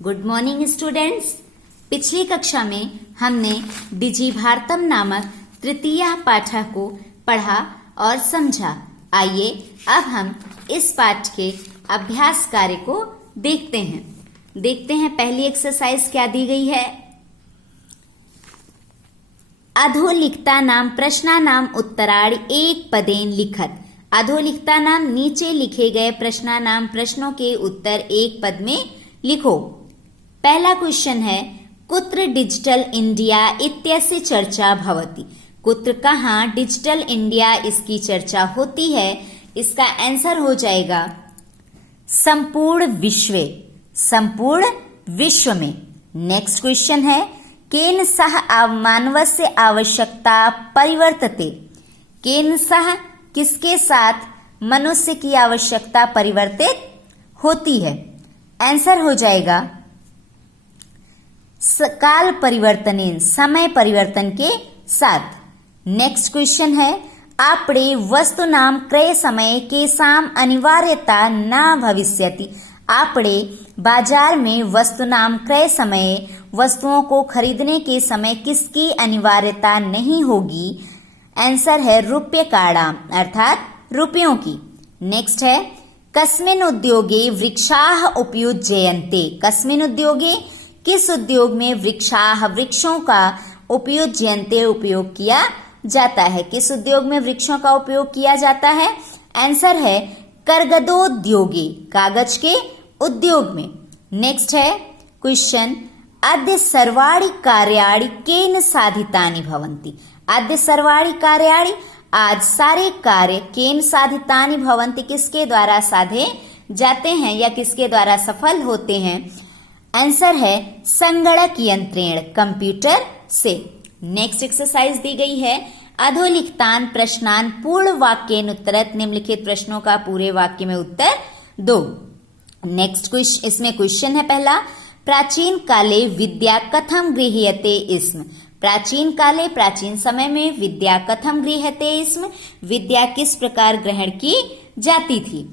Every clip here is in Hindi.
Good morning students. पिछली कक्षा में हमने डिजिभारतम नामक तृतीय पाठ को पढ़ा और समझा। आइए अब हम इस पाठ के अभ्यास कार्य को देखते हैं। पहली एक्सरसाइज क्या दी गई है। अधोलिखिता नाम प्रश्नानाम उत्तराणि एक पदेन लिखत। अधोलिखिता नाम नीचे लिखे गए प्रश्नानाम प्रश्नों के उत्तर एक पद में लिखो। पहला क्वेश्चन है कुत्र डिजिटल इंडिया इत्यस्य चर्चा भवति। कुत्र कहाँ डिजिटल इंडिया इसकी चर्चा होती है। इसका आंसर हो जाएगा संपूर्ण विश्व में। नेक्स्ट क्वेश्चन है केन सह मानवस्य आवश्यकता परिवर्तते। केन सह किसके साथ मनुष्य की आवश्यकता परिवर्तित होती है। आंसर हो जाएगा काल परिवर्तनेन समय परिवर्तन के साथ। नेक्स्ट क्वेश्चन है आपणे वस्तुनाम क्रय समय केसाम अनिवार्यता न भविष्यति। आपणे बाजार में वस्तुनाम क्रय समय वस्तुओं को खरीदने के समय किसकी अनिवार्यता नहीं होगी। आंसर है रूप्यकाणाम अर्थात रुपयों की। नेक्स्ट है कस्मिन् उद्योगे वृक्षाः उपयुज्यन्ते। कस्मिन् उद्योगे किस उद्योग में वृक्षों का उपयुज्यन्ते उपयोग किया जाता है। किस उद्योग में वृक्षों का उपयोग किया जाता है। आंसर है कर्गदोद्योगे कागज के उद्योग में। नेक्स्ट है क्वेश्चन अद्य सर्वाणि कार्याणि केन साधितानि भवन्ति। अद्य सर्वाणि कार्याणि आज सारे कार्य केन साधितानि भवन्ति किसके द्वारा साधे जाते हैं या किसके द्वारा सफल होते हैं। आंसर है संगणक यंत्रेण कंप्यूटर से। नेक्स्ट एक्सरसाइज दी गई है अधोलिखितान प्रश्नान पूर्ण वाक्येन उत्तरत। निम्नलिखित प्रश्नों का पूरे वाक्य में उत्तर दो। नेक्स्ट क्वेश्चन इसमें क्वेश्चन है पहला प्राचीन काले विद्या कथम गृह्यते स्म। प्राचीन काले प्राचीन समय में विद्या कथम गृह्यते स्म विद्या किस प्रकार ग्रहण की जाती थी।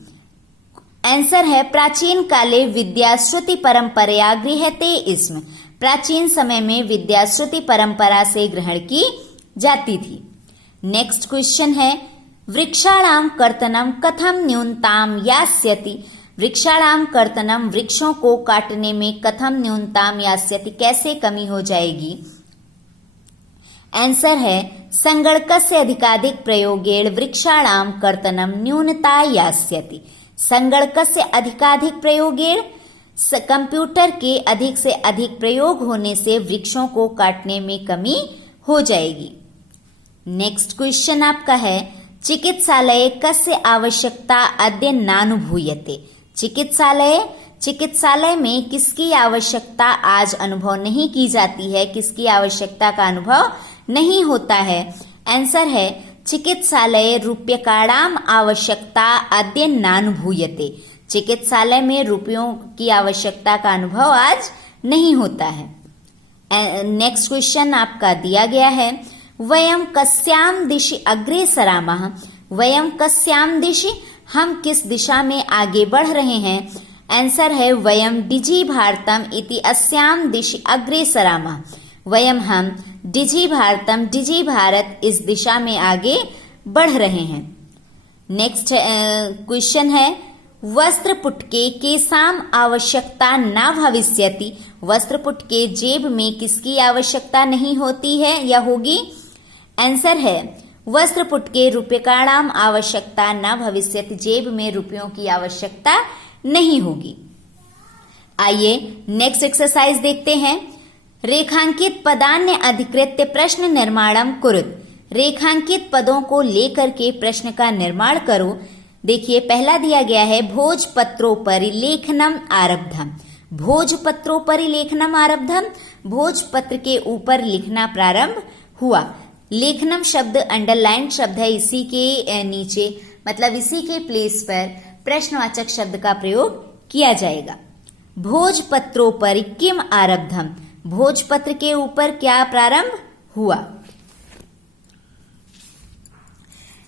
आंसर है प्राचीन काले विद्या श्रुति परंपरया गृह्यते स्म। प्राचीन समय में विद्या श्रुति परंपरा से ग्रहण की जाती थी। नेक्स्ट क्वेश्चन है वृक्षाणाम कर्तनम कथम न्यूनताम यास्यति। वृक्षाणाम कर्तनम वृक्षों को काटने में कथम न्यूनताम यास्यति कैसे कमी हो जाएगी। आंसर है संगणकस्य अधिकाधिक प्रयोगेण वृक्षाणाम कर्तनम न्यूनता यास्यति। संगणकस्य अधिकाधिक प्रयोगेण कंप्यूटर के अधिक से अधिक प्रयोग होने से वृक्षों को काटने में कमी हो जाएगी। नेक्स्ट क्वेश्चन आपका है चिकित्सालय कस्य आवश्यकता अद्य नानुभूयते। चिकित्सालय में किसकी आवश्यकता आज अनुभव नहीं की जाती है किसकी आवश्यकता का अनुभव नहीं होता है। आंसर है चिकित्सालय रूप्यकाणाम आवश्यकता अद्य नानुभूयते। चिकित्सालय में रुपयों की आवश्यकता का अनुभव आज नहीं होता है। नेक्स्ट क्वेश्चन आपका दिया गया है वयम कस्याम दिशि अग्रे सरामः। वयम कस्याम दिशि हम किस दिशा में आगे बढ़ रहे हैं। आंसर है वयम डिजिभारतम इति अस्याम दिशि अग्रे सरामः। वयम हम डिजिभारतम डिजि भारत इस दिशा में आगे बढ़ रहे हैं। नेक्स्ट क्वेश्चन है वस्त्रपुटके केसाम आवश्यकता न भविष्यति। वस्त्रपुटके जेब में किसकी आवश्यकता नहीं होती है या होगी। आंसर है वस्त्रपुटके रूप्यकाणाम आवश्यकता न भविष्यति। जेब में रुपयों की आवश्यकता नहीं होगी। आइए नेक्स्ट एक्सरसाइज देखते हैं रेखांकित पदान्य अधिकृत्य प्रश्न निर्माणम कुरुत। रेखांकित पदों को लेकर के प्रश्न का निर्माण करो। देखिए पहला दिया गया है भोजपत्रोपरि लेखनम आरब्धम। भोजपत्रोपरि लेखनम आरब्धम भोजपत्र के ऊपर लिखना प्रारंभ हुआ। लेखनम शब्द अंडरलाइन शब्द है इसी के नीचे मतलब इसी के प्लेस पर प्रश्नवाचक शब्द का प्रयोग किया जाएगा। भोजपत्रोपरि किम आरब्धम भोजपत्र के ऊपर क्या प्रारंभ हुआ।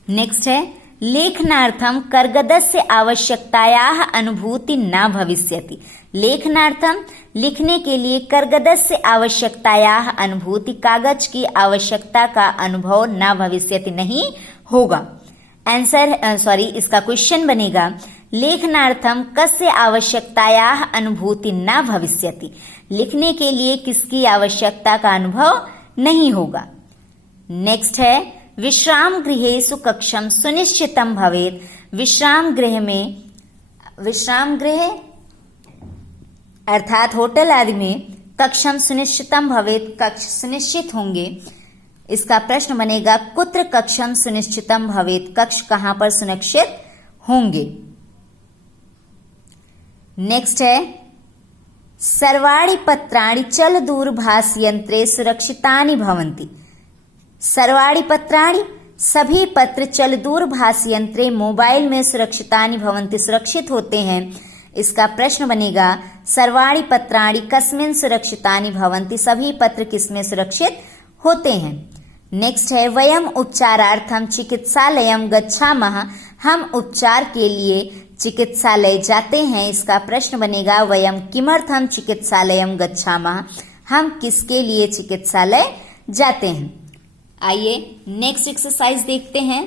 नेक्स्ट है लेखनार्थम कर्गदस्य आवश्यकतायाः अनुभूति न भविष्यति। लेखनार्थम लिखने के लिए कर्गदस्य आवश्यकतायाः अनुभूति कागज की आवश्यकता का अनुभव न भविष्यति नहीं होगा। इसका क्वेश्चन बनेगा लेखनार्थम कस्य आवश्यकतायाः अनुभूति न भविष्यति। लिखने के लिए किसकी आवश्यकता का अनुभव नहीं होगा। नेक्स्ट है विश्राम गृहेषु कक्षम सुनिश्चितम भवेत्। विश्राम गृह अर्थात होटल आदि में कक्षम सुनिश्चितम भवेत्, कक्ष सुनिश्चित होंगे। इसका प्रश्न बनेगा कुत्र कक्षम सुनिश्चितम भवेत्, कक्ष कहां पर सुनिश्चित होंगे। नेक्स्ट है सर्वाणि पत्राणि चल दूरभाष यंत्रे सुरक्षितानि भवन्ति। सर्वाणि पत्राणि सभी पत्र चल दूरभाष यंत्रे मोबाइल में सुरक्षितानि भवन्ति, सुरक्षित होते हैं। इसका प्रश्न बनेगा सर्वाणि पत्राणि कस्मिन् सुरक्षितानि भवन्ति, सभी पत्र किसमें सुरक्षित होते हैं। नेक्स्ट है वयम उपचारार्थम चिकित्सालयम गच्छामः। हम उपचार के लिए चिकित्सालय जाते हैं। इसका प्रश्न बनेगा वयम किमर्थम चिकित्सालयम गच्छामः। हम किसके लिए चिकित्सालय जाते हैं। आइए नेक्स्ट एक्सरसाइज देखते हैं।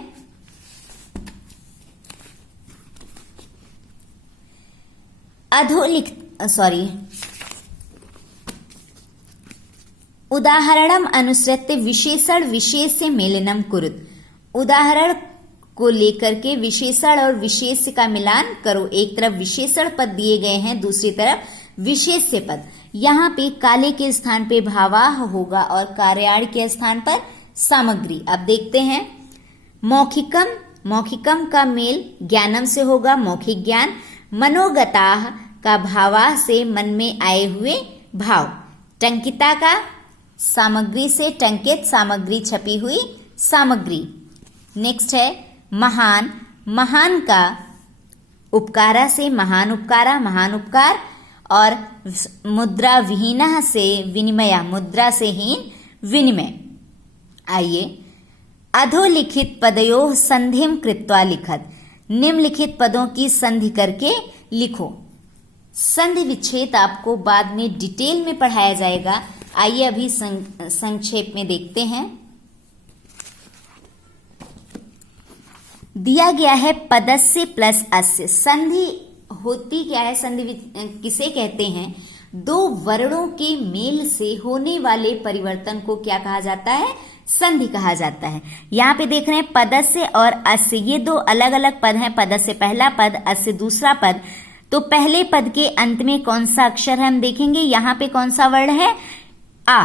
उदाहरणम अनुसृत्य विशेषण विशेष्य मेलनम कुरुत। उदाहरण को लेकर के विशेषण और विशेष्य का मिलान करो। एक तरफ विशेषण पद दिए गए हैं, दूसरी तरफ विशेष्य पद। यहाँ पे काले के स्थान पे भावाह होगा और कार्याण के स्थान पर सामग्री। अब देखते हैं मौखिकम, मौखिकम का मेल ज्ञानम से होगा, मौखिक ज्ञान। मनोगताह का भावाह से मन में आए हुए भाव। टंकिता का सामग्री से टंकित, सामग्री छपी हुई सामग्री। नेक्स्ट है महान, महान का उपकारा से महान उपकारा, महान उपकार। और मुद्रा विहीनः से विनिमय, मुद्रा से हीन विनिमय। आइए अधोलिखित पदयोः संधिम कृत्वा लिखत। निम्नलिखित पदों की संधि करके लिखो। संधि विच्छेद आपको बाद में डिटेल में पढ़ाया जाएगा। आइए अभी संक्षेप में देखते हैं। दिया गया है पदस्य प्लस अस्य। संधि होती क्या है, संधि किसे कहते हैं? दो वर्णों के मेल से होने वाले परिवर्तन को क्या कहा जाता है? संधि कहा जाता है। यहाँ पे देख रहे हैं पदस्य और अस्य, ये दो अलग अलग पद हैं। पदस्य पहला पद, अस्य दूसरा पद। तो पहले पद के अंत में कौन सा अक्षर है हम देखेंगे। यहाँ पे कौन सा वर्ण है? आ,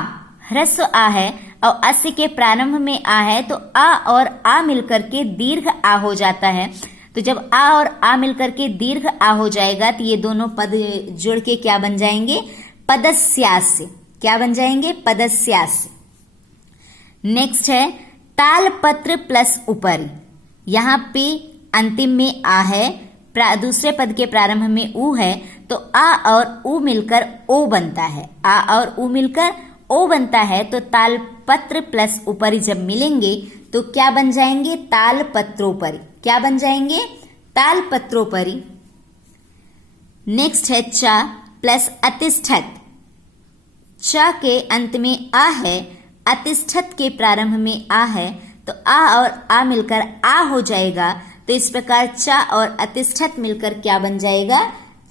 ह्रस्व आ है। और अस्य के प्रारंभ में आ है, तो आ और आ मिलकर के दीर्घ आ हो जाता है। तो जब आ और आ मिलकर के दीर्घ आ हो जाएगा तो ये दोनों पद जुड़ के क्या बन जाएंगे? पदस्यास्य। क्या बन जाएंगे? पदस्यास्य। नेक्स्ट है तालपत्र प्लस उपरि। यहाँ पे अंतिम में आ है, दूसरे पद के प्रारंभ में ऊ है, तो आ और ऊ मिलकर ओ बनता है। आ और ऊ मिलकर ओ बनता है। तो तालपत्र प्लस उपरि जब मिलेंगे तो क्या बन जाएंगे? तालपत्रोपरि। क्या बन जाएंगे? तालपत्रोपरि। नेक्स्ट है च प्लस अतिष्ठत। च के अंत में आ है, अतिष्ठत के प्रारंभ में आ है, तो आ और आ मिलकर आ हो जाएगा। तो इस प्रकार च और अतिष्ठत मिलकर क्या बन जाएगा?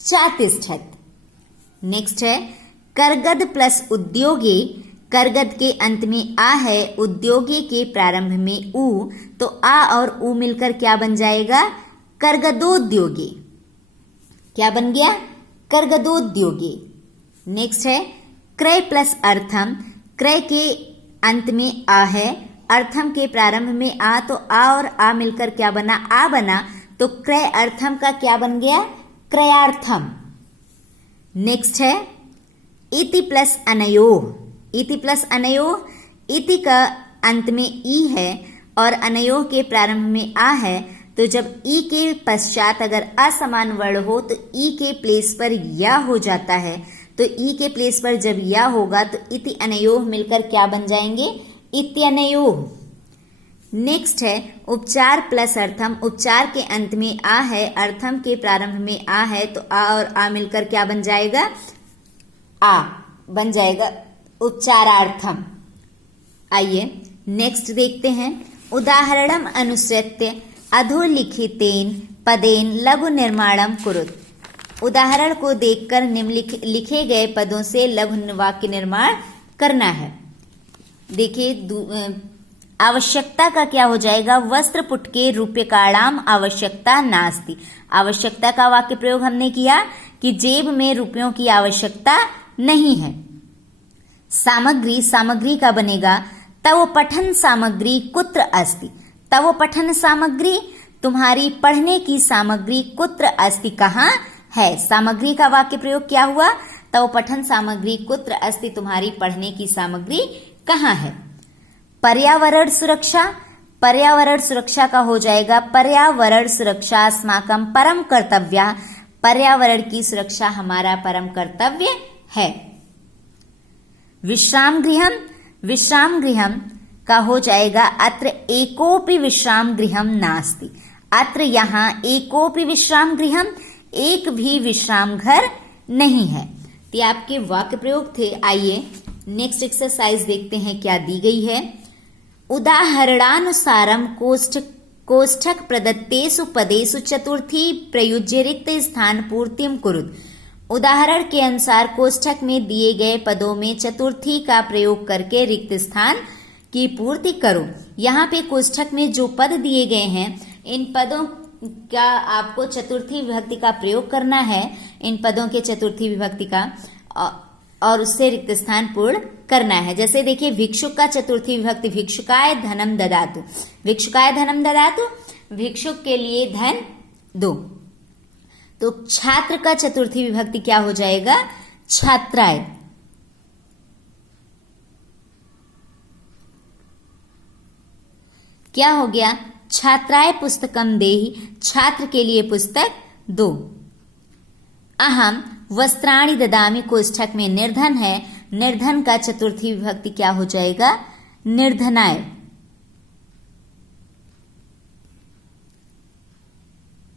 चातिष्ठत। नेक्स्ट है करगद प्लस उद्योगे। करगद के अंत में आ है, उद्योगे के प्रारंभ में ऊ, तो आ और ऊ मिलकर क्या बन जाएगा? करगदोद्योगे। क्या बन गया? करगदोद्योगे। नेक्स्ट है क्रय प्लस अर्थम। क्रय के अंत में आ है, अर्थम के प्रारंभ में आ, तो आ और आ मिलकर क्या बना? आ बना। तो क्रय अर्थम का क्या बन गया? क्रयार्थम। नेक्स्ट है इति प्लस अनयोः। इति प्लस अनयोः। इति का अंत में ई है और अनयोः के प्रारंभ में आ है, तो जब ई के पश्चात अगर असमान वर्ण हो तो ई के प्लेस पर या हो जाता है। तो ई के प्लेस पर जब या होगा तो इति अनयोः मिलकर क्या बन जाएंगे? इत्यनयोः। नेक्स्ट है उपचार प्लस अर्थम। उपचार के अंत में आ है, अर्थम के प्रारंभ में आ है, तो आ और आ मिलकर क्या बन जाएगा? आ बन जाएगा उपचारार्थम। आइए नेक्स्ट देखते हैं। उदाहरणम अनुसृत्य अधोलिखितेन पदेन लघु निर्माणम कुरुत। उदाहरण को देखकर निम्नलिखित लिखे गए पदों से लघु वाक्य निर्माण करना है। देखिए आवश्यकता का क्या हो जाएगा? वस्त्र पुटके रूप्यकाणाम आवश्यकता नास्ति। आवश्यकता का वाक्य प्रयोग हमने किया कि जेब में रुपयों की आवश्यकता नहीं है। सामग्री, सामग्री का बनेगा तव पठन सामग्री कुत्र अस्ति। तव पठन सामग्री, तुम्हारी पढ़ने की सामग्री कुत्र अस्ति, कहाँ है? सामग्री का वाक्य प्रयोग क्या हुआ? तव पठन सामग्री कुत्र अस्ति, तुम्हारी पढ़ने की सामग्री कहाँ है? पर्यावरण सुरक्षा, पर्यावरण सुरक्षा का हो जाएगा पर्यावरण सुरक्षा अस्माकं परम कर्तव्य। पर्यावरण की सुरक्षा हमारा परम कर्तव्य है। विश्राम गृहम, विश्राम गृहम का हो जाएगा अत्र एकोपि विश्राम गृहम नास्ति। अत्र यहाँ एकोपि विश्राम गृहम, एक भी विश्राम घर नहीं है। तो ये आपके वाक्य प्रयोग थे। आइए नेक्स्ट एक्सरसाइज देखते हैं क्या दी गई है। उदाहरणानुसारम कोष्ठक प्रदत्तेषु पदेषु चतुर्थी प्रयुज्य रिक्त स्थान पूर्तिम कुरुत। उदाहरण के अनुसार कोष्ठक में दिए गए पदों में चतुर्थी का प्रयोग करके रिक्त स्थान की पूर्ति करो। यहाँ पे कोष्ठक में जो पद दिए गए हैं इन पदों का आपको चतुर्थी विभक्ति का प्रयोग करना है। इन पदों के चतुर्थी विभक्ति का और उससे रिक्त स्थान पूर्ण करना है। जैसे देखिए भिक्षुक का चतुर्थी विभक्ति भिक्षुकाय धनम ददातु। भिक्षुकाय धनम ददातु, भिक्षुक के लिए धन दो। तो छात्र का चतुर्थी विभक्ति क्या हो जाएगा? छात्राय। क्या हो गया? छात्राय पुस्तकम देहि, छात्र के लिए पुस्तक दो। अहम वस्त्राणि ददामि, कोष्ठक में निर्धन है। निर्धन का चतुर्थी विभक्ति क्या हो जाएगा? निर्धनाय।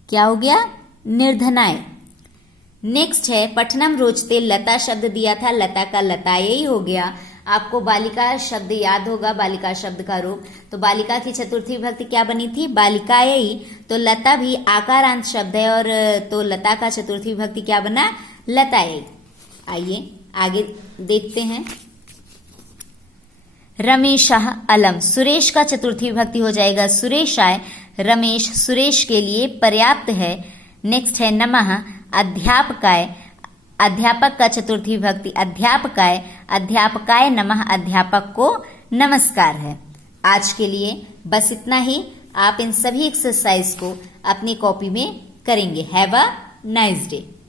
क्या हो गया? निर्धनाय। नेक्स्ट है पठनम रोचते। लता शब्द दिया था, लता का लतायी हो गया। आपको बालिका शब्द याद होगा, बालिका शब्द का रूप। तो बालिका की चतुर्थी विभक्ति क्या बनी थी? बालिकायी। तो लता भी आकारांत शब्द है और तो लता का चतुर्थी विभक्ति क्या बना? लतायी। आइए आगे देखते हैं। रमेशः अलम, सुरेश का चतुर्थी विभक्ति हो जाएगा सुरेशाय। रमेश सुरेश के लिए पर्याप्त है। नेक्स्ट है नमः अध्यापकाय। अध्यापक का चतुर्थी विभक्ति अध्यापकाय। अध्यापकाय नमः, अध्यापक को नमस्कार है। आज के लिए बस इतना ही। आप इन सभी एक्सरसाइज को अपनी कॉपी में करेंगे। Have a nice day.